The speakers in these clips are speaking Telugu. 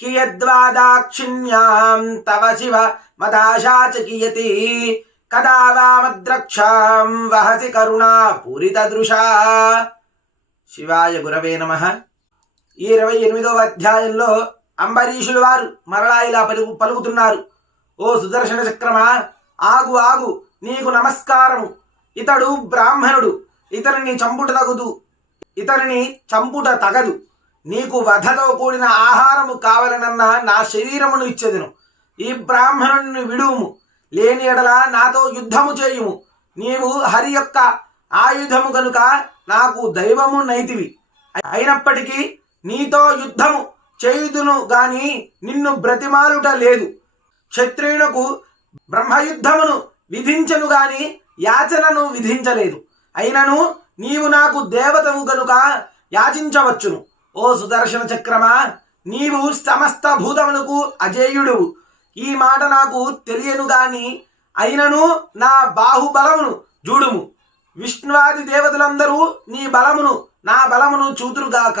కియద్వాదాక్షిణ్యాం తవ శివ మదాశా చ కదా వామద్రక్షాం వహసి కరుణా పూరితదృశా శివాయ గురవే నమ ఈ ఇరవై ఎనిమిదవ అధ్యాయంలో అంబరీషులు వారు మరలా ఇలా పలుకు పలుకుతున్నారు. ఓ సుదర్శన చక్రమా ఆగు ఆగు నీకు నమస్కారము. ఇతడు బ్రాహ్మణుడు ఇతనిని చంపుట తగుదు ఇతనిని చంపుట తగదు. నీకు వధతో కూడిన ఆహారము కావలనన్న నా శరీరమును ఇచ్చేదను. ఈ బ్రాహ్మణుని విడువుము. లేని ఎడల నాతో యుద్ధము చేయుము. నీవు హరి యొక్క ఆయుధము కనుక నాకు దైవము నైతివి. అయినప్పటికీ నీతో యుద్ధము చేయుదును గాని నిన్ను బ్రతిమాలుట లేదు. క్షత్రియునకు బ్రహ్మయుద్ధమును విధించను గాని యాచనను విధించలేదు. అయినను నీవు నాకు దేవతవు గనుక యాచించవచ్చును. ఓ సుదర్శన చక్రమా నీవు సమస్త భూతములకు అజేయుడు. ఈ మాట నాకు తెలియను గాని అయినను నా బాహుబలమును చూడుము. విష్ణువాది దేవతలందరూ నీ బలమును నా బలమును చూతురుగాక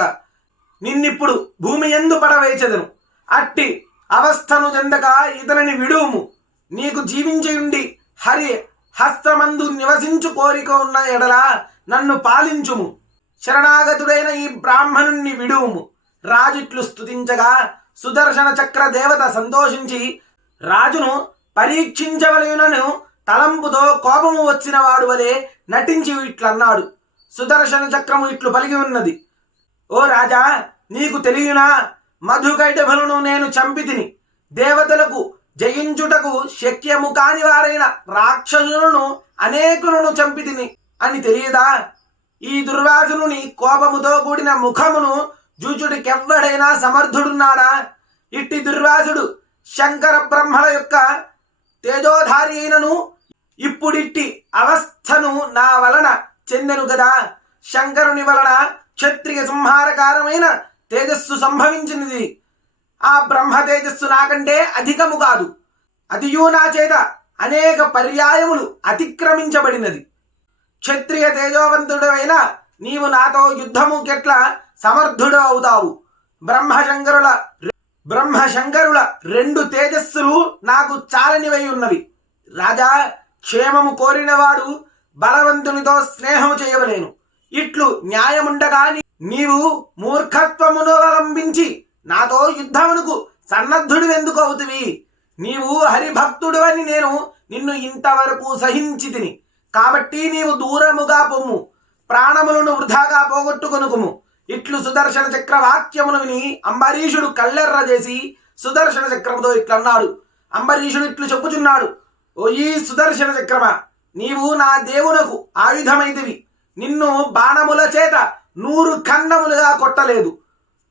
నిన్నిప్పుడు భూమి ఎందు పడవేచెదను. అట్టి అవస్థను చెందక ఇతనిని విడువుము. నీకు జీవించేయుండి హరి హస్తమందు నివసించు కోరిక ఉన్న ఎడల నన్ను పాలించుము. శరణాగతుడైన ఈ బ్రాహ్మణుణ్ణి విడువుము. రాజుట్లు స్తుతించగా సుదర్శన చక్ర దేవత సంతోషించి రాజును పరీక్షించవలయునను తలంపుతో కోపము వచ్చిన వాడు వలె నటించి ఇట్లన్నాడు. సుదర్శన చక్రము ఇట్లు పలిగి ఉన్నది. ఓ రాజా నీకు తెలియనా? మధుకైటభలను నేను చంపితిని. దేవతలకు జయించుటకు శక్యము కాని వారైన రాక్షసులను అనేకులను చంపితిని అని తెలియదా? ఈ దుర్వాసుని కోపముతో కూడిన ముఖమును జూచుడికెవ్వడైనా సమర్థుడున్నాడా? ఇట్టి దుర్వాసుడు శంకర బ్రహ్మల యొక్క తేజోధారి అయినను ఇప్పుడిట్టి అవస్థను నా వలన చెందెను కదా శంకరుని వలన క్షత్రియ సంహారకారమైన తేజస్సు సంభవించినది. ఆ బ్రహ్మ తేజస్సు నాకంటే అధికము కాదు. అదియూ నా చేత అనేక పర్యాయములు అతిక్రమించబడినది. క్షత్రియ తేజోవంతుడైన నీవు నాతో యుద్ధము గెట్ల సమర్థుడు అవుతావు బ్రహ్మశంకరుల బ్రహ్మశంకరుల రెండు తేజస్సులు నాకు చాలనివై ఉన్నవి రాజా క్షేమము కోరినవాడు బలవంతునితో స్నేహము చేయవలేను. ఇట్లు న్యాయముండగా నీవు మూర్ఖత్వమును అవలంబించి నాతో యుద్ధమునకు సన్నద్ధుడు ఎందుకు అవుతువి నీవు హరిభక్తుడు అని నేను నిన్ను ఇంతవరకు సహించి తిని కాబట్టి నీవు దూరముగా పొమ్ము. ప్రాణములను వృధాగా పోగొట్టుకొనుకుము. ఇట్లు సుదర్శన చక్ర వాక్యమును విని అంబరీషుడు కళ్ళెర్ర చేసి సుదర్శన చక్రముతో ఇట్లన్నాడు. అంబరీషుడు ఇట్లు చెప్పుచున్నాడు ఓ ఈ సుదర్శన చక్రమ నీవు నా దేవునకు ఆయుధమైతివి. నిన్ను బాణముల చేత నూరు ఖండములుగా కొట్టలేదు.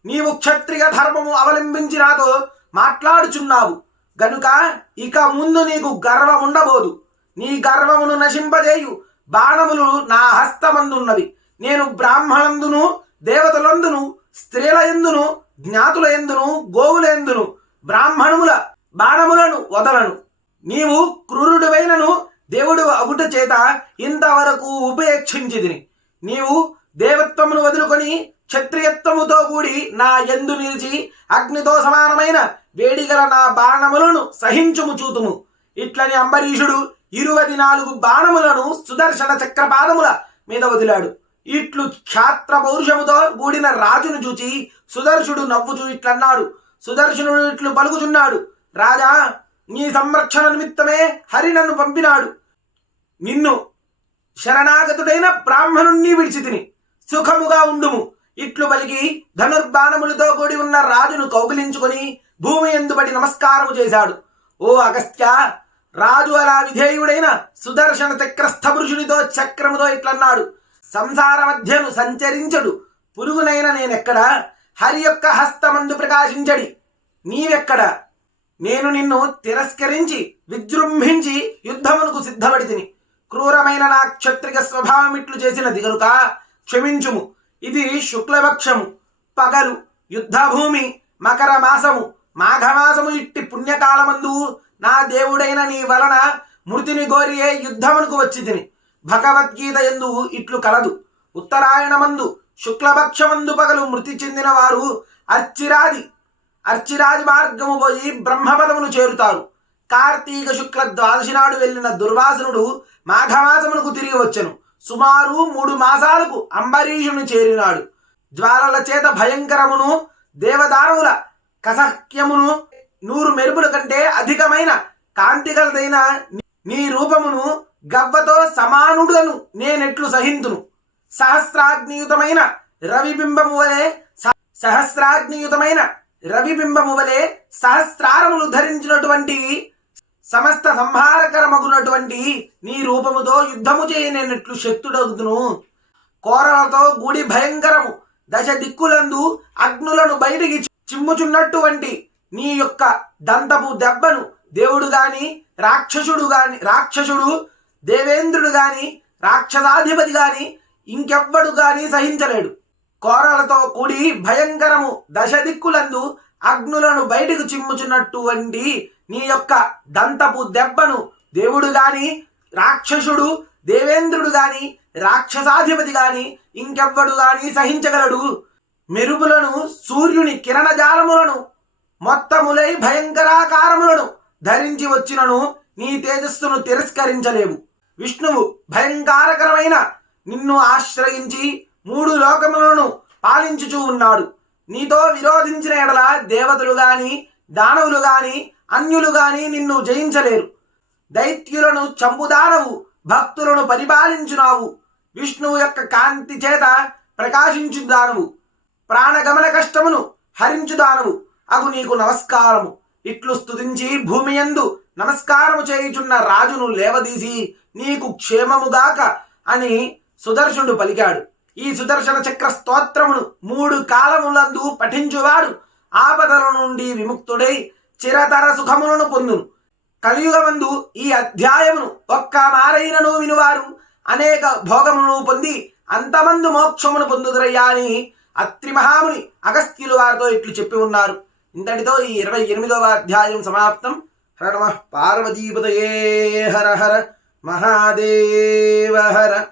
నీవు క్షత్రియ ధర్మము అవలంబించి నాతో మాట్లాడుచున్నావు. గనుక ఇక ముందు నీకు గర్వం ఉండబోదు. నీ గర్వమును నశింపజేయు. బాణములు నా హస్తమందున్నవి. నేను బ్రాహ్మణందును దేవతలందును స్త్రీల ఎందును జ్ఞాతుల ఎందును గోవుల ఎందును బ్రాహ్మణముల బాణములను వదలను. నీవు క్రూరుడువైనను దేవుడు అగుట చేత ఇంతవరకు ఉపేక్షించిదిని నీవు దేవత్వమును వదులుకొని క్షత్రియత్వముతో కూడి నా ఎందు నిలిచి అగ్నితో సమానమైన వేడిగల నా బాణములను సహించుము చూతుము. ఇట్లని అంబరీషుడు ఇరువది నాలుగు బాణములను సుదర్శన చక్రపాదముల మీద వదిలాడు. ఇట్లు క్షాత్ర పౌరుషముతో కూడిన రాజును చూచి సుదర్శుడు నవ్వుచూ ఇట్లన్నాడు. సుదర్శనుడు ఇట్లు పలుకుచున్నాడు రాజా నీ సంరక్షణ నిమిత్తమే హరి నన్ను పంపినాడు. నిన్ను శరణాగతుడైన బ్రాహ్మణుణ్ణి విడిచితిని సుఖముగా ఉండుము. ఇట్లు పలికి ధనుర్బాణములతో కూడి ఉన్న రాజును కౌగిలించుకొని భూమి ఎందుబడి నమస్కారము చేశాడు. ఓ అగస్త్య రాజు అలా విధేయుడైన సుదర్శన చక్రస్థ చక్రముతో ఇట్లన్నాడు. సంసార మధ్యను సంచరించడు. పురుగునైన నేనెక్కడ? హరి యొక్క హస్తమందు ప్రకాశించడి. నీవెక్కడ? నేను నిన్ను తిరస్కరించి విజృంభించి యుద్ధమునకు సిద్ధపడితిని. క్రూరమైన నా క్షత్రిక స్వభావం ఇట్లు చేసినది గనుక క్షమించుము. ఇది శుక్లపక్షము. పగలు యుద్ధభూమి మకర మాసము మాఘమాసము ఇట్టి పుణ్యకాలమందు నా దేవుడైన నీ వలన మృతిని గోరియే యుద్ధమునకు వచ్చి తిని భగవద్గీత ఎందు ఇట్లు కలదు. ఉత్తరాయణమందు శుక్లపక్షమందు పగలు మృతి చెందిన వారు అర్చిరాది అర్చిరాది మార్గము పోయి బ్రహ్మపదమును చేరుతారు. కార్తీక శుక్ల ద్వాదశి నాడు వెళ్ళిన దుర్వాసనుడు మాఘమాసమునకు తిరిగి వచ్చెను. సుమారు మూడు మాసాలకు అంబరీషుని చేరినాడు. జ్వాలల చేత భయంకరమును దేవదానవుల కసహ్యమును నూరు మెరుపుల కంటే అధికమైన కాంతిగలదైన నీ రూపమును గవ్వతో సమానుడను నేనెట్లు సహింతును. సహస్రాగ్నియుతమైన రవిబింబము వలె సహస్రాగ్నియుతమైన రవిబింబము వలె సహస్రారములు ధరించినటువంటి సమస్త సంహారకరమగునటువంటి నీ రూపముతో యుద్ధము చేయనేనట్లు శక్తుడగుతును కోరలతో గుడి భయంకరము దశ దిక్కులందు అగ్నులను బయటికి చిమ్ముచున్నటువంటి నీ యొక్క దంతపు దెబ్బను దేవుడు గాని రాక్షసుడు గాని రాక్షసుడు దేవేంద్రుడు గాని రాక్షసాధిపతి గాని ఇంకెవ్వడు గాని సహించలేడు. కోరలతో కూడి భయంకరము దశ దిక్కులందు అగ్నులను బయటకు చిమ్ముచున్నటువంటి నీ యొక్క దంతపు దెబ్బను దేవుడు గాని రాక్షసుడు దేవేంద్రుడు గాని రాక్షసాధిపతి గాని ఇంకెవ్వడు గాని సహించగలడు. మెరుపులను సూర్యుని కిరణజాలములను మొత్తములై భయంకరాకారములను ధరించి వచ్చినను నీ తేజస్సును తిరస్కరించలేవు. విష్ణువు భయంకరకరమైన నిన్ను ఆశ్రయించి మూడు లోకములను పాలించుచూ ఉన్నాడు. నీతో విరోధించిన ఎడల దేవతలు గాని దానవులు గాని అన్యులు గాని నిన్ను జయించలేరు. దైత్యులను చంపుదానవు భక్తులను పరిపాలించునావు. విష్ణువు యొక్క కాంతి చేత ప్రకాశించుదానవు. ప్రాణగమన కష్టమును హరించుదానవు. అగు నీకు నమస్కారము. ఇట్లు స్తుతించి భూమి యందు నమస్కారము చేయుచున్న రాజును లేవదీసి నీకు క్షేమముగాక అని సుదర్శనుడు పలికాడు. ఈ సుదర్శన చక్ర స్తోత్రమును మూడు కాలములందు పఠించువాడు. ఆపదల నుండి విముక్తుడై చిరతర సుఖములను పొందును. కలియుగమందు ఈ అధ్యాయమును ఒక్క మారైనను వినువారు. అనేక భోగమును పొంది అంతమందు మోక్షమును పొందుదురయ్యా అని అత్రి మహాముని అగస్త్యులు వారితో ఇట్లు చెప్పి ఉన్నారు. ఇంతటితో ఈ ఇరవై ఎనిమిదవ అధ్యాయం సమాప్తం. హర నమ. పార్వతీపతయే హర హర. మహాదేవ హర.